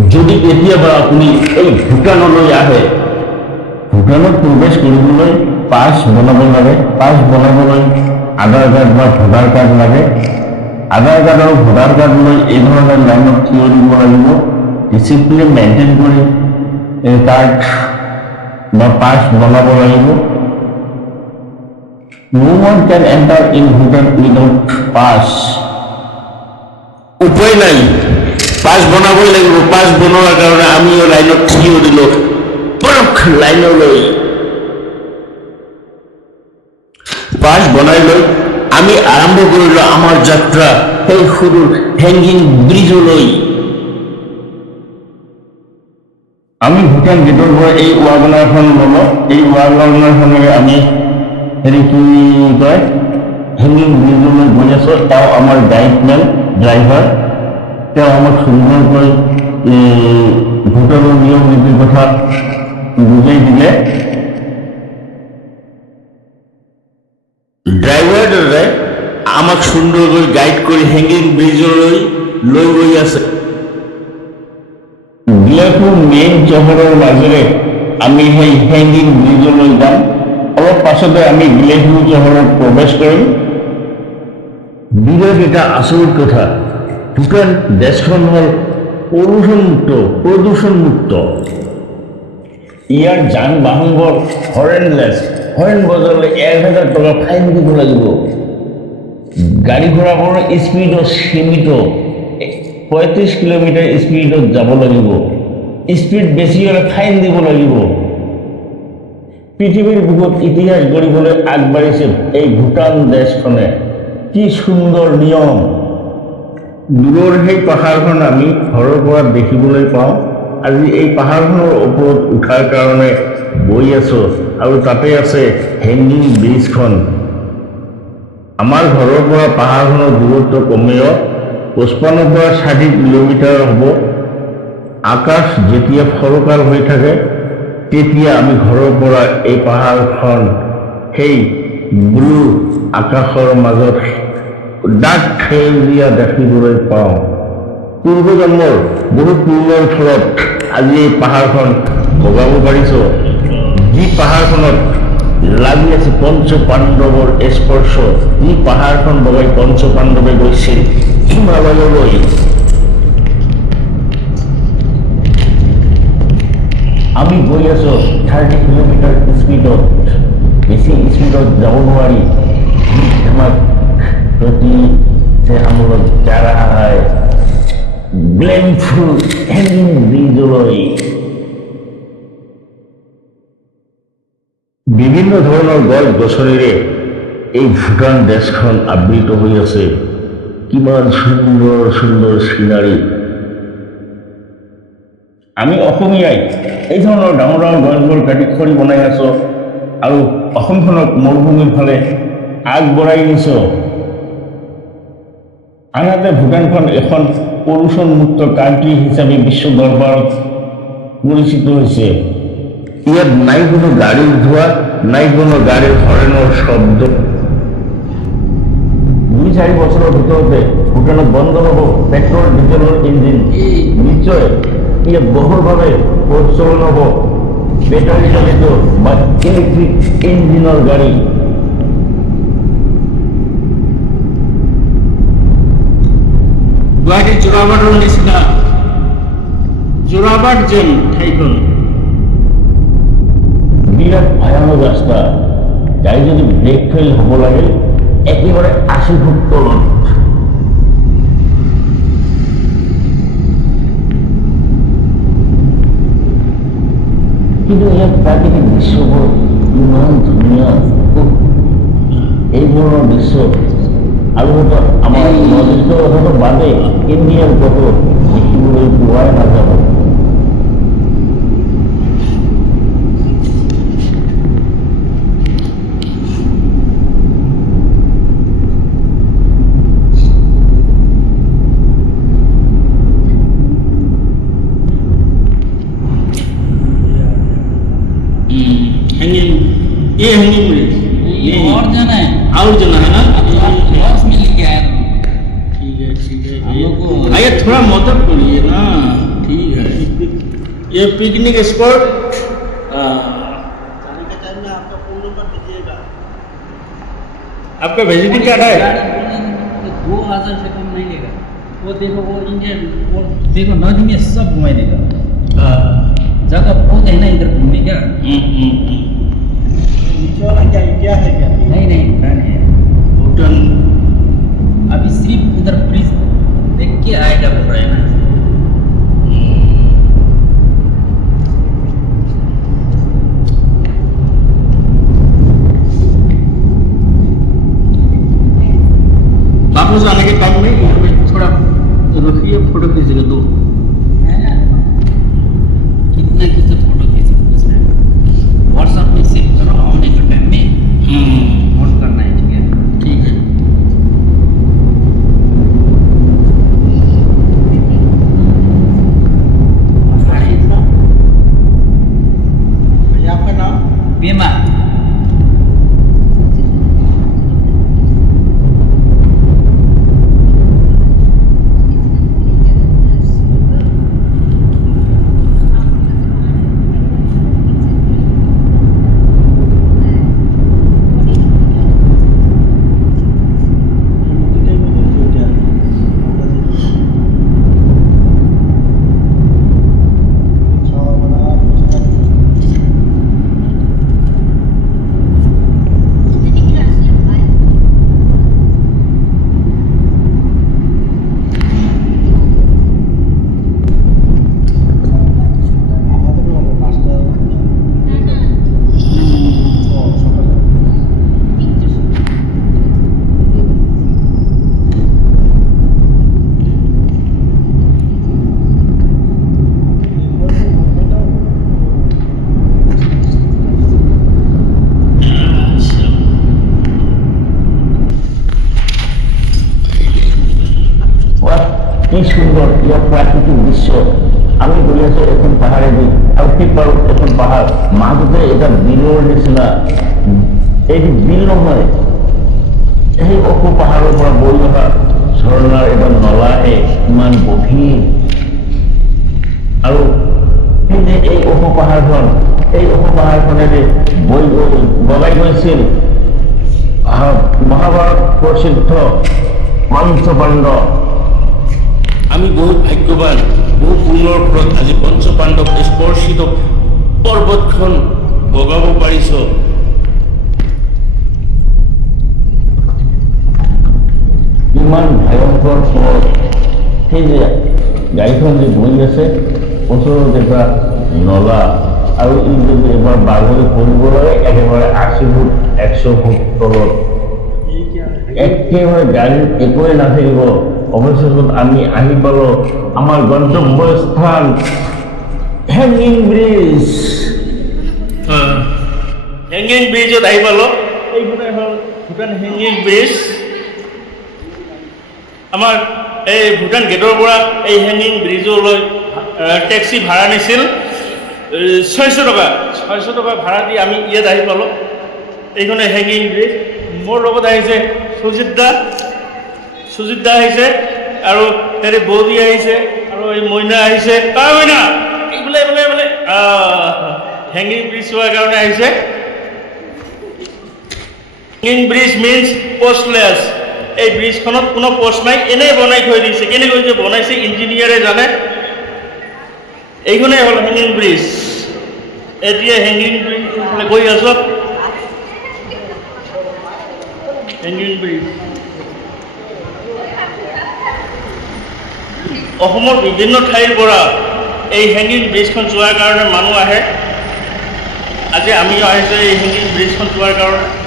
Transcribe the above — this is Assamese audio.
যদি কেতিয়াবা আপুনি এই ভূটানলৈ আহে, ভূটানত প্ৰৱেশ কৰিবলৈ পাছ বনাব লাগে। পাছ বনাবলৈ আধাৰ কাৰ্ড বা ভোটাৰ কাৰ্ড লাগে। আধাৰ কাৰ্ড আৰু ভোটাৰ কাৰ্ড লৈ এই ধৰণৰ লাইনত থিয় দিব লাগিব। ডিচিপ্লিন মেইনটেইন কৰি এই কাৰ্ড বা পাছ বনাব লাগিব। No one can enter in Bhutan without pass. উপায় নাই, পাছ বনাবই লাগিব। পাছ বনোৱাৰ কাৰণে আমিও লাইনত থিয় দিলো। পৰখ লাইনলৈ পাছ বনাই লৈ আমি আৰম্ভ কৰিলো আমাৰ যাত্ৰা সেই সৰু হেংগিং ব্ৰিজলৈ। আমি ভূটান গেটৰ পৰা এই ৱাগনাৰখন ল'লো। এই ৱাগনাৰখনেৰে আমি হেৰি কি কয় হেংগিং ব্ৰিজলৈ গৈ আছো। তেওঁ আমাৰ গাইডমেন ড্ৰাইভাৰ, তেওঁ আমাক সুন্দৰকৈ ভূটানৰ নিয়ম নীতিৰ কথা বুজাই দিলে। ড্ৰাইভাৰজনে আমাক সুন্দৰকৈ গাইড কৰি হেংগিং ব্ৰিজলৈ লৈ গৈ আছে। গিলাপুৰ মেইন চহৰৰ মাজেৰে আমি সেই হেংগিং ব্ৰিজলৈ যাম। অলপ পাছতে আমি গিলেপুৰ চহৰত প্ৰৱেশ কৰিম। বিৰাট এটা আচৰিত কথা, ভূটান দেশখন হ'ল প্ৰদূষণমুক্ত। ইয়াৰ যান বাহনবোৰ হৰ্ণলেছ। হৰ্ণ বজালে 1000 টকা ফাইন দিব লাগিব। গাড়ী ঘোড়াবোৰৰ স্পীডো সীমিত, 35 কিলোমিটাৰ স্পীডত যাব লাগিব। স্পীড বেছি হ'লে ফাইন দিব লাগিব। পৃথিৱীৰ বুকুত ইতিহাস গঢ়িবলৈ আগবাঢ়িছে এই ভূটান দেশখনে। কি সুন্দৰ নিয়ম। দূৰৰ সেই পাহাৰখন আমি ঘৰৰ পৰা দেখিবলৈ পাওঁ। আজি এই পাহাৰখনৰ ওপৰত উঠাৰ কাৰণে গৈ আছো আৰু তাতে আছে হেংগিং ব্ৰিজখন। আমাৰ ঘৰৰ পৰা পাহাৰখনৰ দূৰত্ব কমেও 55 পৰা 60 কিলোমিটাৰ হ'ব। আকাশ যেতিয়া ফৰকাল হৈ থাকে তেতিয়া আমি ঘৰৰ পৰা এই পাহাৰখন সেই ব্লু আকাশৰ মাজত ডাঠ সেউজীয়া দেখিবলৈ পাওঁ। পূৰ্বজন্মৰ বহুত পূৰ্ণৰ ফলত আজি এই পাহাৰখন বগাব পাৰিছো। যি পাহাৰখনত লাগি আছে পঞ্চ পাণ্ডৱৰ স্পৰ্শ, যি পাহাৰখন বগাই পঞ্চ পাণ্ডৱে গৈছিল হিমালয়লৈ, আমি গৈ আছো 30 কিলোমিটাৰ স্পীডত। বেছি স্পীডত যাব নোৱাৰি। আমাক प्रति से हम लोग जा रहा है ग्लेनफुल हैंगिंग ब्रिजলৈ। বিভিন্ন ধৰণৰ গছ গছনিৰে এই ভূটান দেশখন আবৃত হৈ আছে। কিমান সুন্দৰ সুন্দৰ চিনাৰী। আমি অসমীয়াই এই ধৰণৰ ডাঙৰ ডাঙৰ গছবোৰ কাটি খৰি বনাই আছো আৰু অসমখনক মৰুভূমিৰ ফালে আগবঢ়াই নিছো। আনহাতে ভূটানখন এখন পলিউশ্যনমুক্ত কাণ্ট্ৰি হিচাপে বিশ্ব দৰবাৰত পৰিচিত হৈছে। ইয়াত নাই কোনো গাড়ীৰ ধোঁৱা, নাই কোনো গাড়ীৰ হৰ্ণৰ শব্দ। 2-4 বছৰৰ ভিতৰতে ভূটানত বন্ধ হ'ব পেট্ৰল ডিজেলৰ ইঞ্জিন। নিশ্চয় ইয়াত বহুলভাৱে প্ৰচলন হ'ব বেটাৰী চালিত বা ইলেক্ট্ৰিক ইঞ্জিনৰ গাড়ী। গুৱাহাটী যোৰাবাটৰ নিচিনা যোৰাবাট যেন ঠাইখন বিৰাট ভয়ানক ৰাস্তা। গাড়ী যদি ব্ৰেক ফেইল হ'ব লাগে একেবাৰে 80 ফুট তলত। কিন্তু ইয়াত প্ৰাকৃতিক দৃশ্যবোৰ ইমান ধুনীয়া। এই ধৰণৰ দৃশ্য আৰু আমাৰ নদীৰ কথাটো বাদে ইণ্ডিয়াৰ ক'তো দেখিবলৈ পোৱাই নাযাব। ये हैंगिंग ब्रिज ये और जाना है ना। 10 मिल गया है। ठीक है हम लोग को आइए थोड़ा मदद करिए ना। ठीक है ये पिकनिक स्पॉट जाने के टाइम में आपका फोन नंबर दीजिएगा। आपका विजिटिंग कार्ड है? 2000 से कम नहीं लेगा। वो देखो वो इंडियन वो देखो नदी में सब घुमा देगा। जगह बहुत है ना इधर घूमने का। नीचे वाला क्या इंडिया है क्या? नहीं नहीं भूटान है। भूटान अभी सिर्फ उधर ब्रिज देख के आएगा बोल रहे हैं ना। वापस आने के टाइम में यहाँ पे थोड़ा रुकिए, फोटो खींचेगा दो। कितना कितना फोटो खींच सकते हैं व्हाट्सएप में सेव करो आने के टाइम में ऑन करना है। ठीक है ठीक है। भैया आपका नाम? बीमा কি সুন্দর ইয়ার প্রাকৃতিক দৃশ্য। আমি বলি আছো এখন পাহাড়ে দিই আৰু সিপাৰত এখন পাহাৰ মাজতে এটা বিলৰ নিচিনা। এইটো বিল নহয়, এই অসু পাহাৰৰ পৰা বৈ অহা ঝৰ্ণাৰ এটা নলাহে ইমান গভীৰ। আৰু সেই যে এই অসু পাহাৰখনেৰে বৈ বগাই গৈছিল মহাভাৰত প্ৰসিদ্ধ পঞ্চপাণ্ডৱ। আমি বহুত ভাগ্যবান, বহু পুণ্যৰ ফলত আজি পঞ্চপাণ্ডৱ স্পৰ্শিত পৰ্বতখন বগাব পাৰিছ। ইমান ভয়ংকৰ ফলত সেই যে গাড়ীখন যে বহি আছে ওচৰত এটা নলা, আৰু ই যদি এবাৰ বাগৰি পৰিব লাগে একেবাৰে 80 ফুট 100 ফুট তলত একেবাৰে গাড়ীত একোৱে নাথাকিব। অৱশেষত আমি আহি পালো আমাৰ গন্তব্যস্থান হেংগিং ব্ৰিজ। হেংগিং ব্ৰিজত আহি পালো। এইখনে হ'ল ভূটান হেংগিং ব্ৰিজ। আমাৰ এই ভূটান গেটৰ পৰা এই হেংগিং ব্ৰিজলৈ টেক্সি ভাড়া নিছিল 600 টকা। 600 টকা ভাড়া দি আমি ইয়াত আহি পালো। এইখনে হেংগিং ব্ৰিজ। মোৰ লগত আহিছে সুজিত দা আহিছে, আৰু হেৰি বৌদি আহিছে, আৰু এই মইনা আহিছে। মইনা এইবোলে হেংগিং ব্ৰিজ চোৱাৰ কাৰণে আহিছে। Hanging bridge means postless. এই ব্ৰিজখনত কোনো পোষ্ট নাই, এনেই বনাই থৈ দিছে। কেনেকৈ যে বনাইছে ইঞ্জিনিয়াৰে জানে। এইখনেই হ'ল হেংগিং ব্ৰিজ। এতিয়া হেংগিং ব্ৰিজ গৈ আছো। হেংগিং ব্ৰিজ অসমৰ বিভিন্ন ঠাইৰ পৰা এই হেংগিং ব্ৰিজখন চোৱাৰ কাৰণে মানুহ আহে। আজি আমিও আহিছোঁ এই হেংগিং ব্ৰিজখন চোৱাৰ কাৰণে।